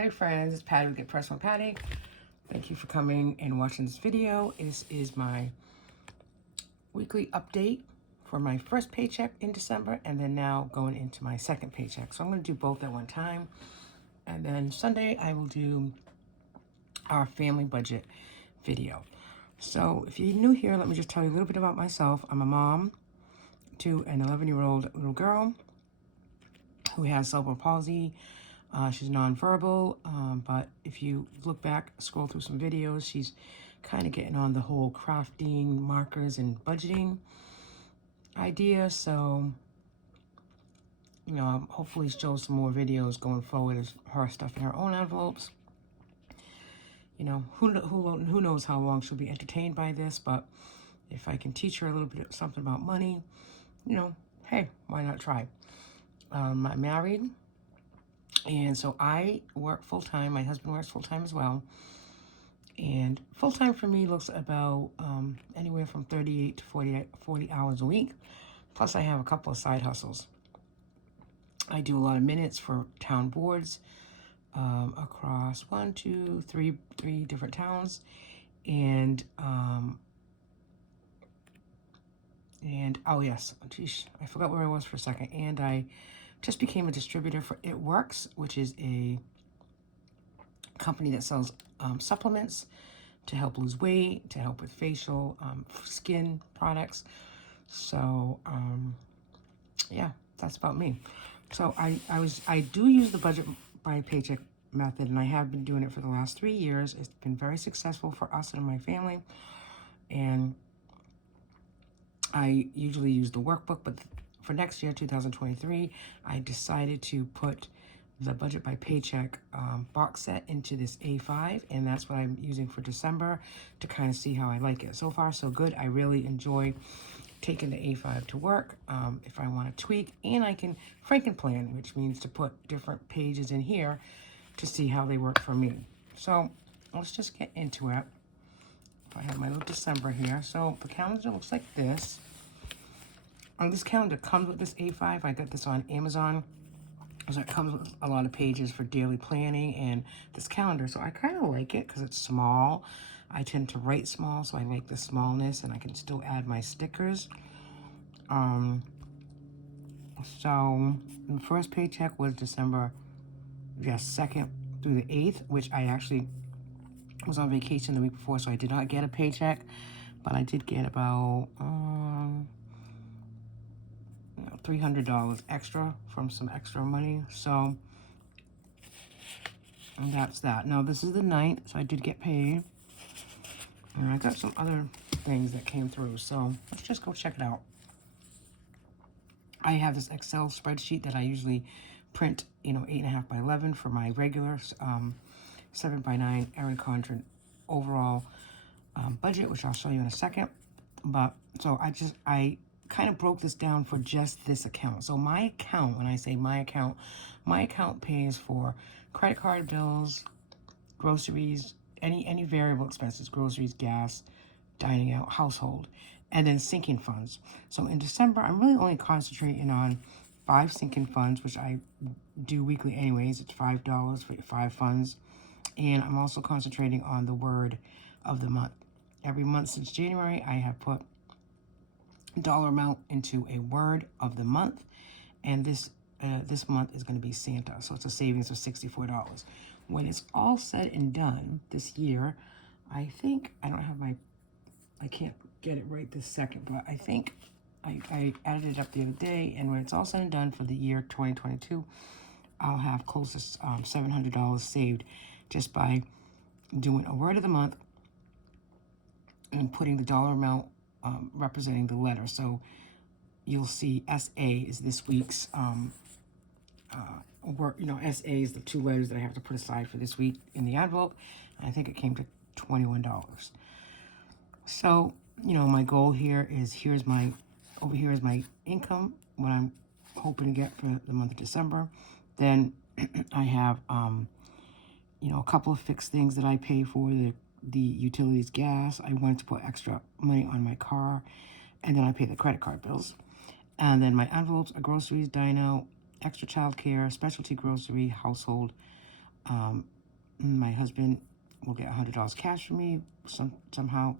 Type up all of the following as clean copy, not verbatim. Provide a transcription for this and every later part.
Hey friends, it's Patty with Get Personal Patty. Thank you for coming and watching this video. This is my weekly update for my first paycheck in December and then now going into my second paycheck. So I'm going to do both at one time. And then Sunday I will do our family budget video. So if you're new here, let me just tell you a little bit about myself. I'm a mom to an 11-year-old little girl who has cerebral palsy. She's nonverbal, but if you look back, scroll through some videos, she's kind of getting on the whole crafting, markers, and budgeting idea. So, hopefully show some more videos going forward as her stuff in her own envelopes. Who knows how long she'll be entertained by this, but if I can teach her a little bit of something about money, hey, why not try? I'm married. And so I work full-time. My husband works full-time as well. And full-time for me looks about anywhere from 38 to 40 hours a week. Plus I have a couple of side hustles. I do a lot of minutes for town boards across three different towns. And oh yes, geez, I forgot where I was for a second. And I just became a distributor for It Works, which is a company that sells supplements to help lose weight, to help with facial, skin products. So, yeah, that's about me. So I do use the budget by paycheck method, and I have been doing it for the last 3 years. It's been very successful for us and my family. And I usually use the workbook, but for next year, 2023, I decided to put the budget by paycheck box set into this A5, and that's what I'm using for December to kind of see how I like it. So far, so good. I really enjoy taking the A5 to work if I want to tweak, and I can Frankenplan, which means to put different pages in here to see how they work for me. So let's just get into it. I have my little December here. So the calendar looks like this. This calendar comes with this A5. I got this on Amazon. So it comes with a lot of pages for daily planning and this calendar. So I kind of like it because it's small. I tend to write small, so I like the smallness, and I can still add my stickers. So the first paycheck was December 2nd through the 8th, which I actually was on vacation the week before, so I did not get a paycheck, but I did get about $300 extra from some extra money. So and that's that. Now this is the 9th, so I did get paid. And I got some other things that came through, so let's just go check it out. I have this Excel spreadsheet that I usually print, 8.5 by 11 for my regular 7 by 9 Erin Condren overall budget, which I'll show you in a second. But so I kind of broke this down for just this account. So my account, when I say my account pays for credit card bills, groceries, any variable expenses, groceries, gas, dining out, household, and then sinking funds. So in December, I'm really only concentrating on 5 sinking funds, which I do weekly anyways. It's $5 for 5 funds. And I'm also concentrating on the word of the month. Every month since January, I have put dollar amount into a word of the month, and this month is going to be Santa, so it's a savings of $64. When it's all said and done this year, I think I can't get it right this second, but I think I added it up the other day, and when it's all said and done for the year 2022, I'll have close to $700 saved just by doing a word of the month and putting the dollar amount representing the letter. So you'll see SA is this week's work. SA is the 2 letters that I have to put aside for this week in the envelope. And I think it came to $21. So, my goal here is over here is my income, what I'm hoping to get for the month of December. Then I have, a couple of fixed things that I pay for, the utilities, gas. I wanted to put extra money on my car, and then I pay the credit card bills. And then my envelopes are groceries, dine out, extra child care, specialty grocery, household, My husband will get $100 cash from me sometime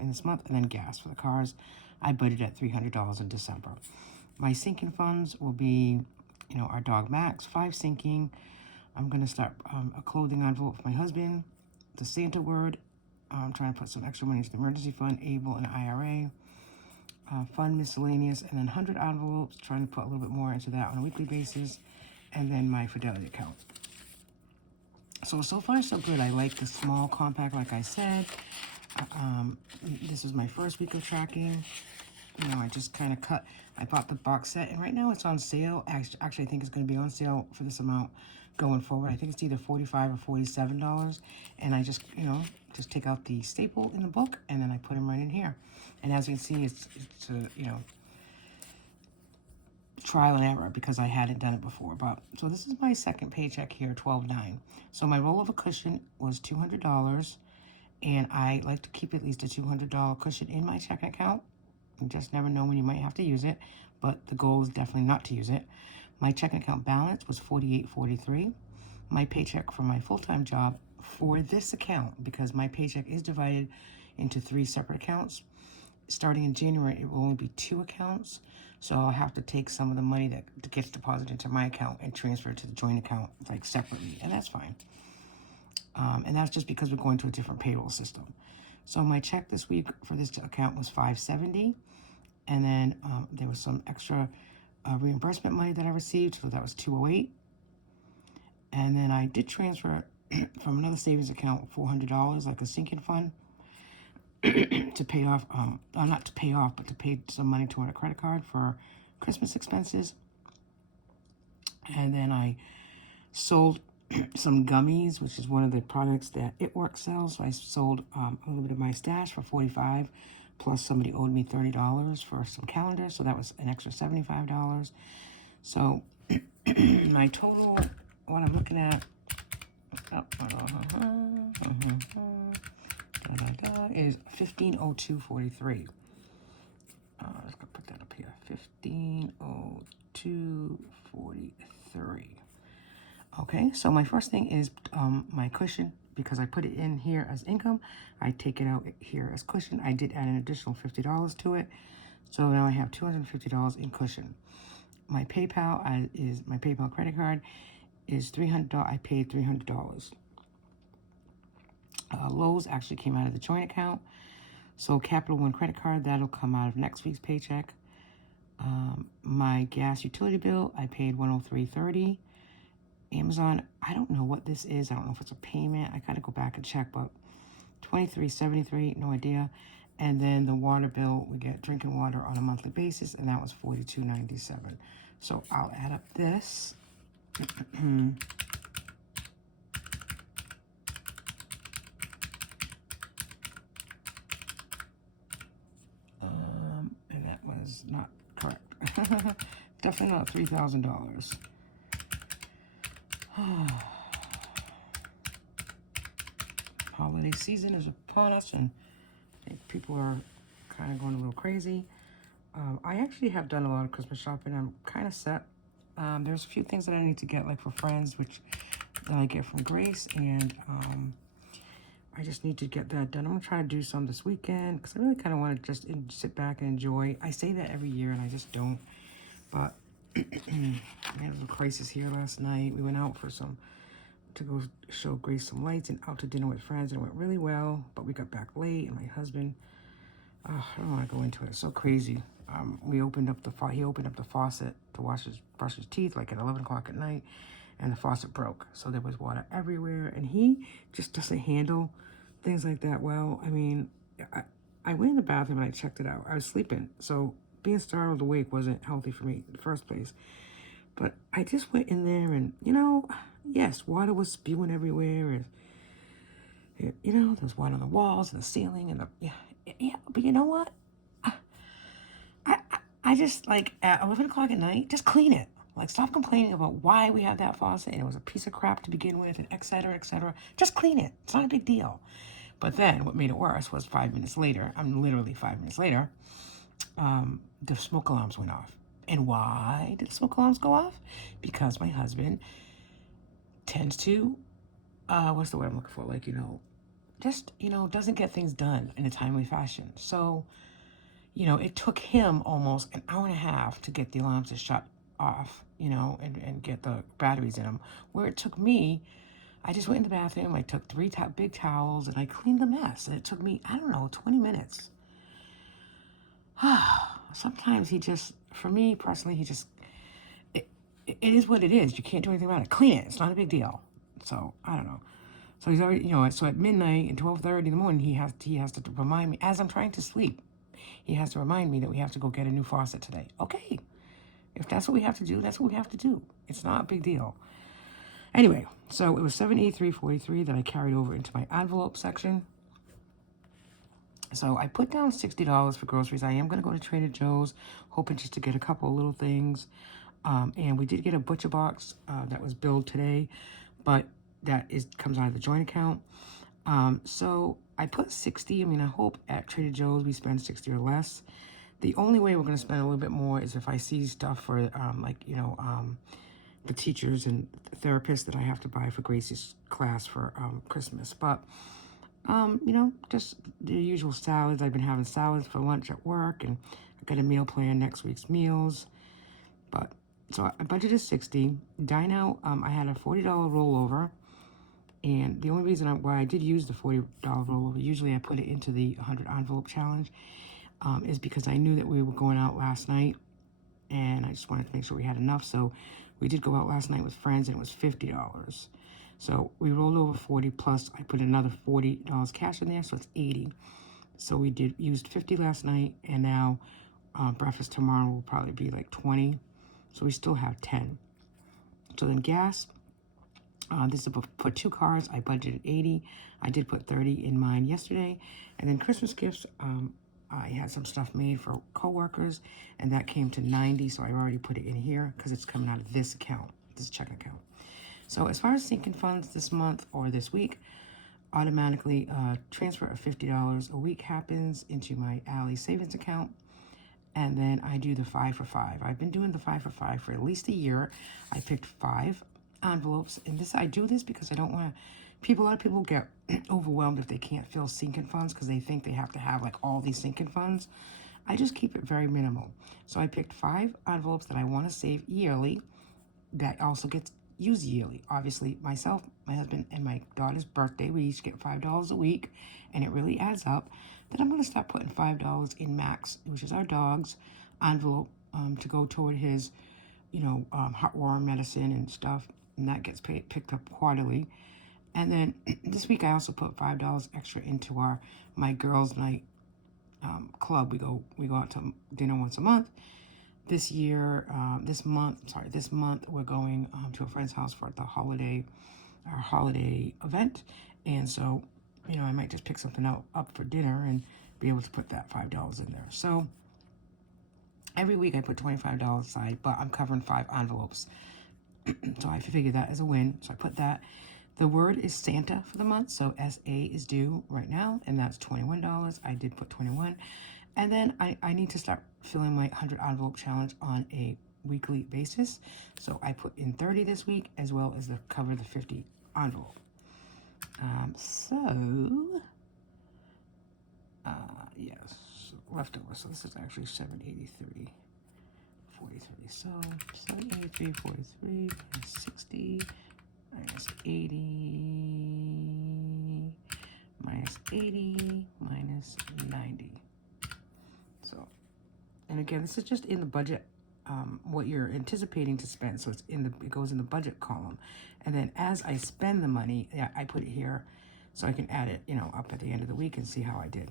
in this month, and then gas for the cars. I budgeted at $300 in December. My sinking funds will be, our dog Max, 5 sinking. I'm going to start a clothing envelope for my husband, the Santa word. I'm trying to put some extra money into the emergency fund, ABLE, and IRA. Fund miscellaneous, and then 100 envelopes, trying to put a little bit more into that on a weekly basis, and then my Fidelity account. So far so good. I like the small compact, like I said. This is my first week of tracking. I just kind of I bought the box set, and right now it's on sale. Actually, I think it's going to be on sale for this amount going forward. I think it's either $45 or $47, and I just, just take out the staple in the book, and then I put them right in here. And as you can see, it's trial and error because I hadn't done it before. So this is my second paycheck here, $12.09. So my rollover cushion was $200, and I like to keep at least a $200 cushion in my checking account. You just never know when you might have to use it, but the goal is definitely not to use it. My checking account balance was $48.43. My paycheck for my full-time job for this account, because my paycheck is divided into 3 separate accounts. Starting in January, it will only be 2 accounts. So I'll have to take some of the money that gets deposited into my account and transfer it to the joint account, like separately, and that's fine. And that's just because we're going to a different payroll system. So my check this week for this account was $570, and then there was some extra reimbursement money that I received, so that was $208. And then I did transfer from another savings account $400, like a sinking fund, to pay off, not to pay off, but to pay some money toward a credit card for Christmas expenses. And then I sold some gummies, which is one of the products that It Works sells. So I sold a little bit of my stash for $45, plus somebody owed me $30 for some calendars, so that was an extra $75. So my total, what I'm looking at, is $1502.43. Let's go put that up here. $1502.43. Okay, so my first thing is my cushion, because I put it in here as income. I take it out here as cushion. I did add an additional $50 to it, so now I have $250 in cushion. My PayPal is my PayPal credit card is $300. I paid $300. Lowe's actually came out of the joint account. So Capital One credit card, that'll come out of next week's paycheck. My gas utility bill, I paid $103.30. Amazon, I don't know what this is. I don't know if it's a payment. I gotta go back and check, but $23.73, no idea. And then the water bill, we get drinking water on a monthly basis, and that was $42.97. So I'll add up this. And that was not correct. Definitely not $3,000. Holiday season is upon us, and I think people are kind of going a little crazy. I actually have done a lot of Christmas shopping. I'm kind of set. There's a few things that I need to get, like for friends, which that I get from Grace, and I just need to get that done. I'm going to try to do some this weekend, because I really kind of want to just sit back and enjoy. I say that every year, and I just don't. But I had a little crisis here last night. We went out to go show Grace some lights and out to dinner with friends, and it went really well, but we got back late, and my husband, I don't want to go into it. It's so crazy. He opened up the faucet to brush his teeth, like at 11 o'clock at night, and the faucet broke. So there was water everywhere, and he just doesn't handle things like that well. I mean, I went in the bathroom and I checked it out. I was sleeping, so being startled awake wasn't healthy for me in the first place. But I just went in there, and, yes, water was spewing everywhere, and, there was water on the walls and the ceiling, and but you know what? I just, like, at 11 o'clock at night, just clean it. Like, stop complaining about why we have that faucet, and it was a piece of crap to begin with, and et cetera, et cetera. Just clean it. It's not a big deal. But then what made it worse was 5 minutes later, literally 5 minutes later, the smoke alarms went off. And why did the smoke alarms go off? Because my husband tends to, what's the word I'm looking for? Like, just, doesn't get things done in a timely fashion. So, it took him almost an hour and a half to get the alarms to shut off, and get the batteries in them. Where it took me, I just went in the bathroom, I took three big towels, and I cleaned the mess. And it took me, I don't know, 20 minutes. Sometimes for me personally, it is what it is. You can't do anything about it. Clean it. It's not a big deal. So, I don't know. So he's already, so at midnight and 12:30 in the morning, he has to remind me, as I'm trying to sleep, he has to remind me that we have to go get a new faucet today. Okay. If that's what we have to do, that's what we have to do. It's not a big deal. Anyway, so it was $783.43 that I carried over into my envelope section. So I put down $60 for groceries. I am going to go to Trader Joe's, hoping just to get a couple of little things. And we did get a butcher box that was billed today, but comes out of the joint account. So I put 60. I hope at Trader Joe's we spend 60 or less. The only way we're going to spend a little bit more is if I see stuff for, the teachers and therapists that I have to buy for Gracie's class for Christmas. But, just the usual salads. I've been having salads for lunch at work, and I got a meal plan, next week's meals. But, so I budgeted 60. Dine out, I had a $40 rollover. And the only reason why I did use the $40 rollover, usually I put it into the 100 envelope challenge, is because I knew that we were going out last night, and I just wanted to make sure we had enough. So we did go out last night with friends, and it was $50. So we rolled over 40, plus I put another $40 cash in there, so it's 80. So we used 50 last night, and now breakfast tomorrow will probably be like 20. So we still have 10. So then gas, this is for 2 cars. I budgeted 80. I did put 30 in mine yesterday. And then Christmas gifts, I had some stuff made for coworkers, and that came to 90. So I already put it in here because it's coming out of this account, this checking account. So as far as sinking funds this month or this week, automatically transfer of $50 a week happens into my Ally savings account. And then I do the 5 for 5. I've been doing the 5 for 5 for at least a year. I picked 5 envelopes, and I do this because I don't want to. A lot of people get overwhelmed if they can't fill sinking funds because they think they have to have like all these sinking funds. I just keep it very minimal. So I picked 5 envelopes that I want to save yearly. That also gets used yearly. Obviously, myself, my husband, and my daughter's birthday, we each get $5 a week, and it really adds up. Then I'm going to start putting $5 in Max, which is our dog's envelope, to go toward his, heartworm medicine and stuff, and that gets picked up quarterly. And then this week I also put $5 extra into my girls' night club. We go out to dinner once a month. This month we're going to a friend's house for our holiday event, and so I might just pick something up for dinner and be able to put that $5 in there. So every week I put $25 aside, but I'm covering 5 envelopes. So I figured that as a win. So I put that. The word is Santa for the month, so SA is due right now, and that's $21. I did put 21. And then I need to start filling my 100 envelope challenge on a weekly basis. So I put in 30 this week, as well as cover the 50 envelope. Yes, leftover. So this is actually 783.43. So 783.43 plus 60 minus 80 minus 80 minus 90. So, and again, this is just in the budget, what you're anticipating to spend. So it goes in the budget column. And then as I spend the money, I put it here so I can add it, up at the end of the week and see how I did.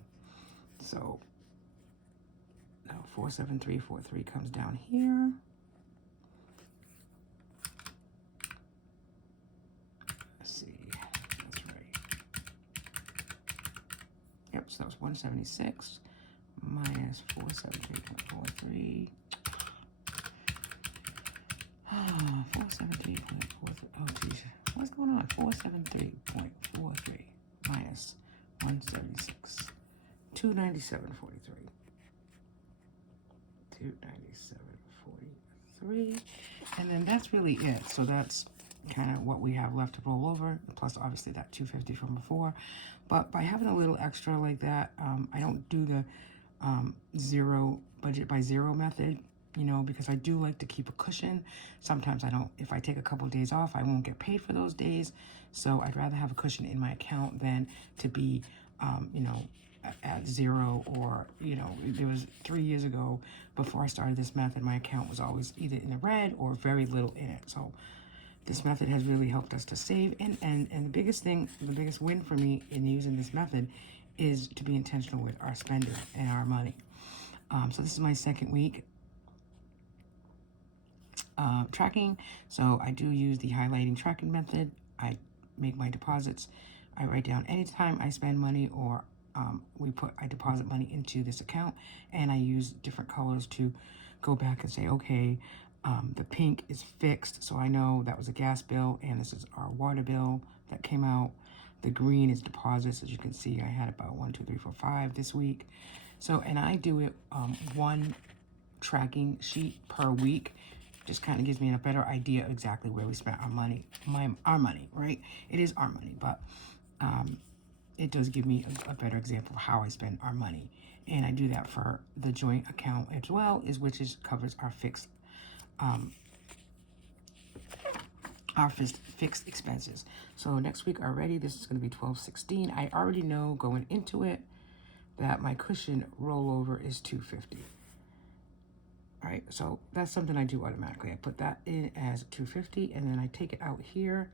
So now 47343 comes down here. Let's see, that's right. Yep, so that was 176 minus 473.43. 473.43. Oh, geez. What's going on? 473.43 minus 176. 297.43. 297.43. And then that's really it. So that's kind of what we have left to roll over, plus obviously that 250 from before. But by having a little extra like that, I don't do the zero budget by zero method, you know, because I do like to keep a cushion. Sometimes I don't, if I take a couple of days off, I won't get paid for those days. So I'd rather have a cushion in my account than to be, you know, at zero. Or, you know, there was 3 years ago before I started this method, my account was always either in the red or very little in it. So this method has really helped us to save. And the biggest thing, the biggest win for me in using this method is to be intentional with our spending and our money. So this is my second week tracking. So I do use the highlighting tracking method. I make my deposits. I write down anytime I spend money or I deposit money into this account, and I use different colors to go back and say, okay, the pink is fixed, so I know that was a gas bill, and this is our water bill that came out. The green is deposits. As you can see, I had about 1, 2, 3, 4, 5 this week. So, and I do it one tracking sheet per week. Just kind of gives me a better idea of exactly where we spent our money. Our money, right? It is our money, but it does give me a better example of how I spend our money. And I do that for the joint account as well, which covers our fixed expenses. So next week already, this is going to be 12/16. I already know going into it that my cushion rollover is 250. All right, so that's something I do automatically. I put that in as 250, and then I take it out here,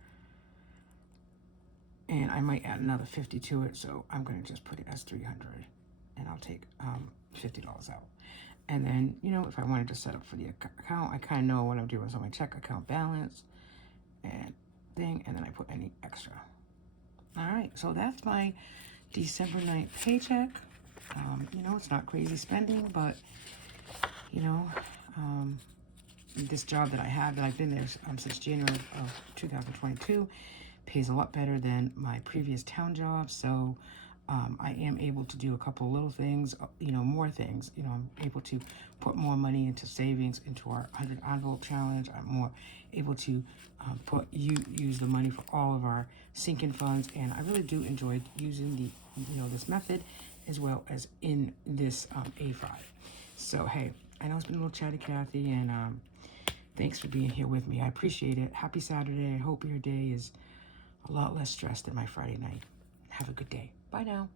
and I might add another 50 to it. So I'm going to just put it as 300, and I'll take $50 out. And then, you know, if I wanted to set up for the account, I kind of know what I'm doing. So my check account balance and thing, and then I put any extra. All right, so that's my December 9th paycheck. You know, it's not crazy spending, but, you know, this job that I have, that I've been there since January of 2022, pays a lot better than my previous town job. So I am able to do a couple of little things, you know, more things. You know, I'm able to put more money into savings, into our 100 envelope challenge. I'm more able to use the money for all of our sinking funds. And I really do enjoy using this method, as well as in this A5. So, hey, I know it's been a little chatty, Kathy, and thanks for being here with me. I appreciate it. Happy Saturday. I hope your day is a lot less stressed than my Friday night. Have a good day. Bye now.